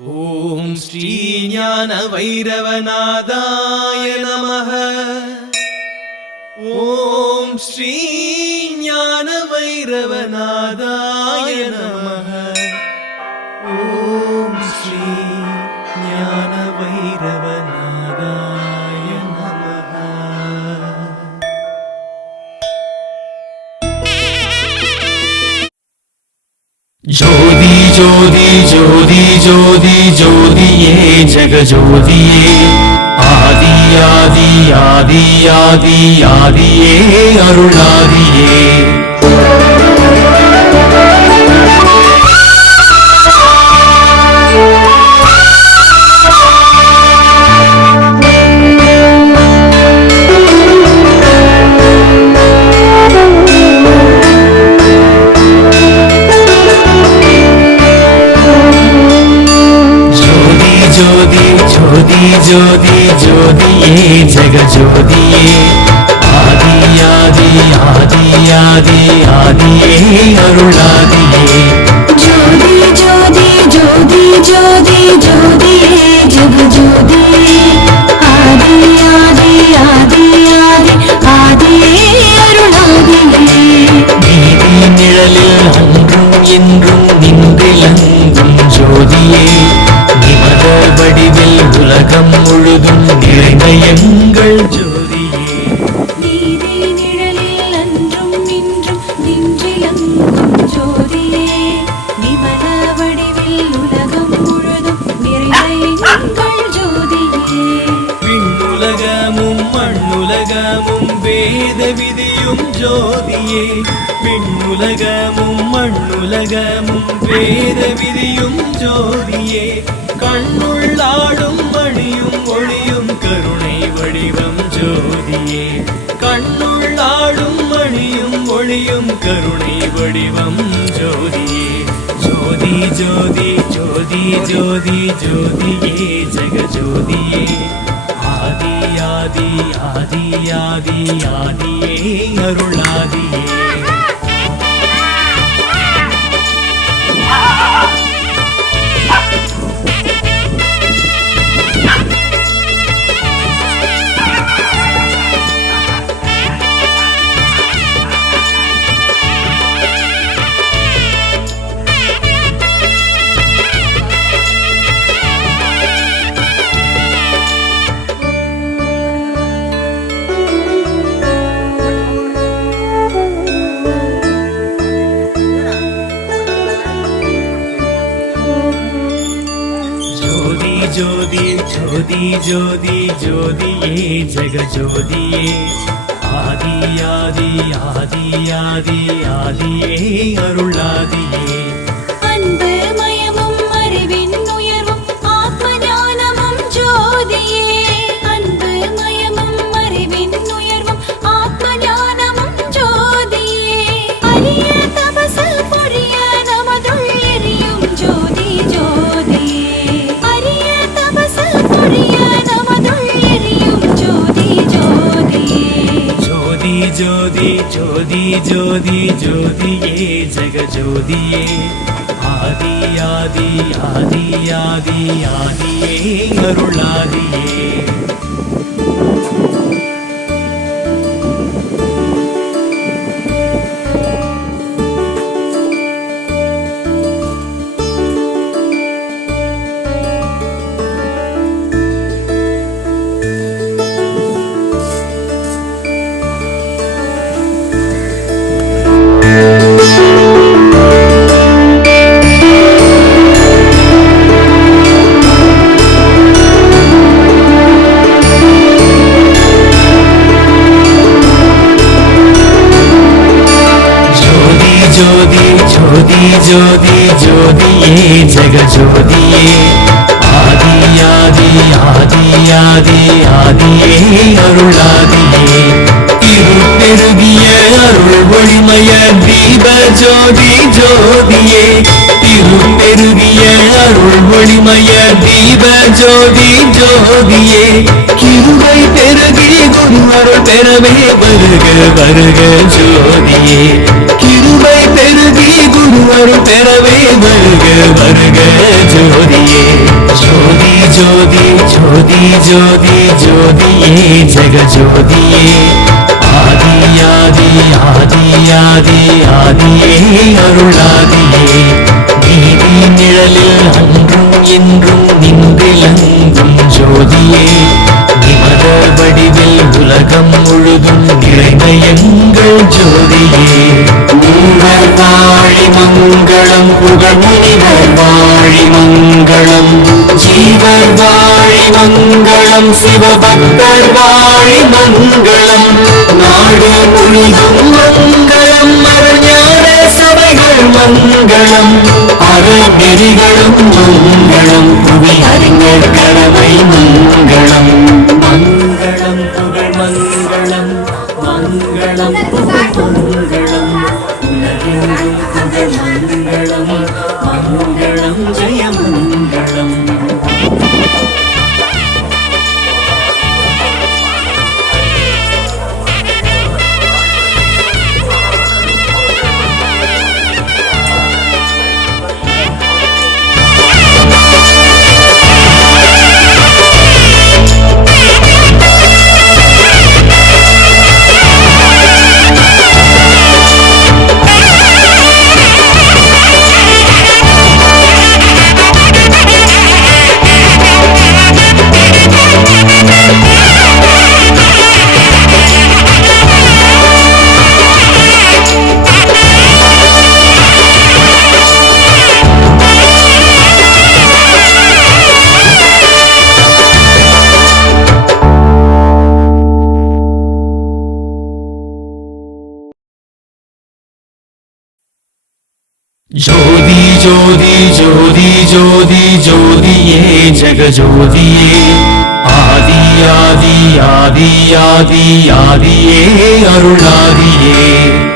ஓம் ஸ்ரீ ஞான வைரவநாதாய நமः ஓம் ஸ்ரீ ஞான வைரவநாதாய நமः ஓம் ஸ்ரீ ஞான வைரவநாதாய ஜோதி ஜோதி ஜோதி ஜோதி ஜோதியே ஜெகஜோதியே ஆதி ஆதி ஆதி ஆதி ஆதியே அருளாதியே ஜெகஜோதியே ஆதி ஆதி ஆதி ஆதி ஆதியே அருளாதியே. ஜோதி ஜோதி ஜோதி ஜோதி ஜோதியே ஜெக ஜோதியே ஆதி ஆதி ஆதி ஆதி ஆதியே அருளாதியே. நீதி நிழலில் அன்றும் என்றும் நின்றிலங்கும் ஜோதியே. நிமத வடிவில் உலகம் முழுதும் நிறைந்த எங்கள் விதியும் ஜோதியே விண்ணுலகமும் மண்ணுலகமும் வேத விதியும் ஜோதியே கண்ணுள்ளாடும் மணியும் ஒளியும் கருணை வடிவம் ஜோதியே. கண்ணுள்ளாடும் மணியும் ஒளியும் கருணை வடிவம் ஜோதியே. ஜோதி ஜோதி ஜோதி ஜோதி ஜோதியே ஜெகஜோதியே. ஆதி ஆதி ஆதி ஆதியே அருளாதியே ஜோதி ஜோதி ஜோதி ஜோதி ஜோதியே ஜெகஜோதியே ஆதி ஆதி ஆதி ஆதி ஆதியே அருளாதியே அன்பு ஜோதி ஜோதி ஜோதி ஜோதியே ஜெகஜோதியே ஆதி ஆதி ஆதி ஆதி ஆதியே அருளாதியே ஜோதி ஜோதி ஜோதி ஜோதி ஜோதியே ஜெகஜோதியே ஆதி ஆதி ஆதி ஆதி ஆதியே அருளாதியே திருப்பெருகிய அருள் ஒளிமய தீப ஜோதி ஜோதியே திருப்பெருகிய அருள் ஒளிமய தீப ஜோதி ஜோதியே கிருவை பெருகி குரு அருள் பெறவே வருக வருக ஜோதியே கிருவை பெருகி பெருகி பெறவே வருக வருக ஜோதியே. ஜோதி ஜோதி ஜோதி ஜோதி ஜோதியே. ஜெக ஜோதியே. ஆதி ஆதி ஆதி ஆதி ஆதியே. அருளாதியே. நீதி நிழலில் அன்றும் என்றும் நின்றிலங்கும் ஜோதியே. நிமத வடிவில் உலகம் முழுதும் நிறைந்த எங்கள் ஜோதியே. மூவர் வாழி மங்களம் புகழ் முனிவர் வாழி மங்களம். ஜீவர் வாழி மங்களம் சிவபக்தர் வாழி மங்களம். நாடு முழுதும் மங்களம் அருஞான சபைகள் மங்களம். அறநெறிகளும் மங்களம் புவி அறிஞர் கடமை மங்களம். ज्योति ज्योति ज्योति ज्योतिये जगज्योतिये आदि आदि आदि आदि आदि अरुणादि